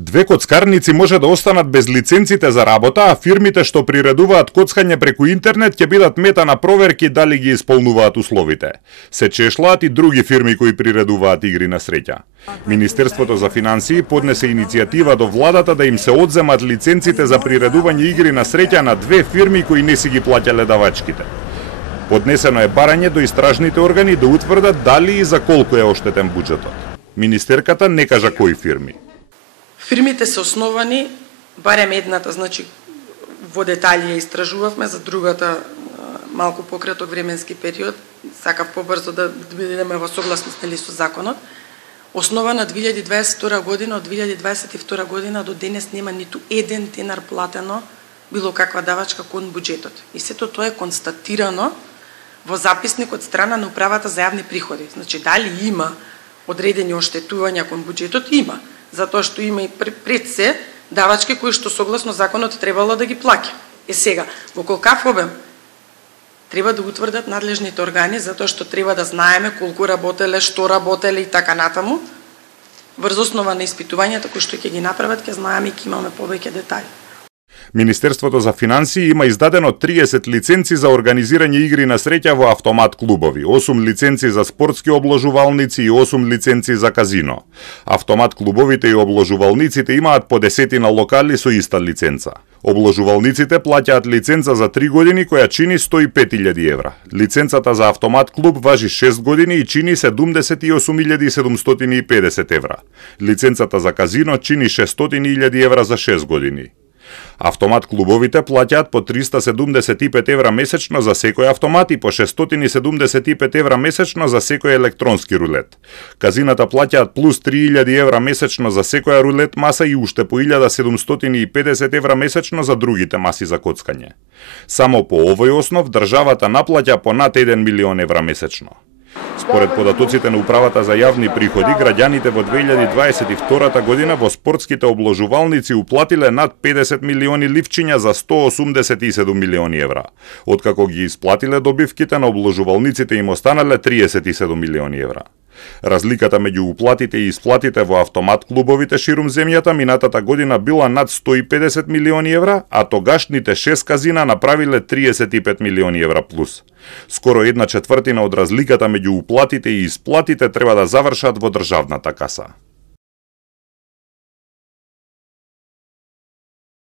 Две коцкарници може да останат без лиценците за работа, а фирмите што приредуваат коцкање преку интернет ќе бидат мета на проверки дали ги исполнуваат условите. Се чешлаат и други фирми кои приредуваат игри на среќа. Министерството за финансии поднесе иницијатива до владата да им се одземат лиценците за приредување игри на среќа на две фирми кои не си ги плаќале давачките. Поднесено е барање до истражните органи да утврдат дали и за колку е оштетен буџетот. Министерката не кажа кои фирми. Фирмите се основани, барем едната, значи во детали ја истражувавме, за другата малку пократок временски период, сакав побрзо да бидеме во согласност со законот. Основана 2022 година, од 2022 година до денес нема ниту еден денар платено било каква давачка кон буџетот. И сето тоа е констатирано во записник од страна на управата за јавни приходи. Значи дали има одредени оштетувања кон буџетот? Има. Затоа што има и пред се давачки кои што согласно законот требало да ги плаќа. Сега, во колкав обем треба да утврдат надлежните органи, затоа што треба да знаеме колку работеле, што работеле и така натаму. Врз основа на испитувањата кои што ќе ги направат, ќе знаеме и ќе имаме повеќе детали. Министерството за финансии има издадено 30 лиценци за организирање игри на среќа во автомат клубови, 8 лиценци за спортски обложувалници и 8 лиценци за казино. Автомат клубовите и обложувалниците имаат по 10 на локали со иста лиценца. Обложувалниците плаќаат лиценца за 3 години која чини 105.000 евра. Лиценцата за автомат клуб важи 6 години и чини 78.750 евра. Лиценцата за казино чини 600.000 евра за 6 години. Автомат клубовите плаќаат по 375 евра месечно за секој автомат и по 675 евра месечно за секој електронски рулет. Казината плаќаат плюс 3000 евра месечно за секоја рулет маса и уште по 1750 евра месечно за другите маси за коцкање. Само по овој основ државата наплаќа по над 1 милион евра месечно. Според податоците на Управата за јавни приходи, граѓаните во 2022 година во спортските обложувалници уплатиле над 50 милиони ливчиња за 187 милиони евра. Откако ги исплатиле добивките на обложувалниците им останале 37 милиони евра. Разликата меѓу уплатите и исплатите во автомат клубовите ширум земјата минатата година била над 150 милиони евра, а тогашните 6 казина направиле 35 милиони евра плюс. Скоро 1/4 од разликата меѓу уплатите и исплатите треба да завршат во државната каса.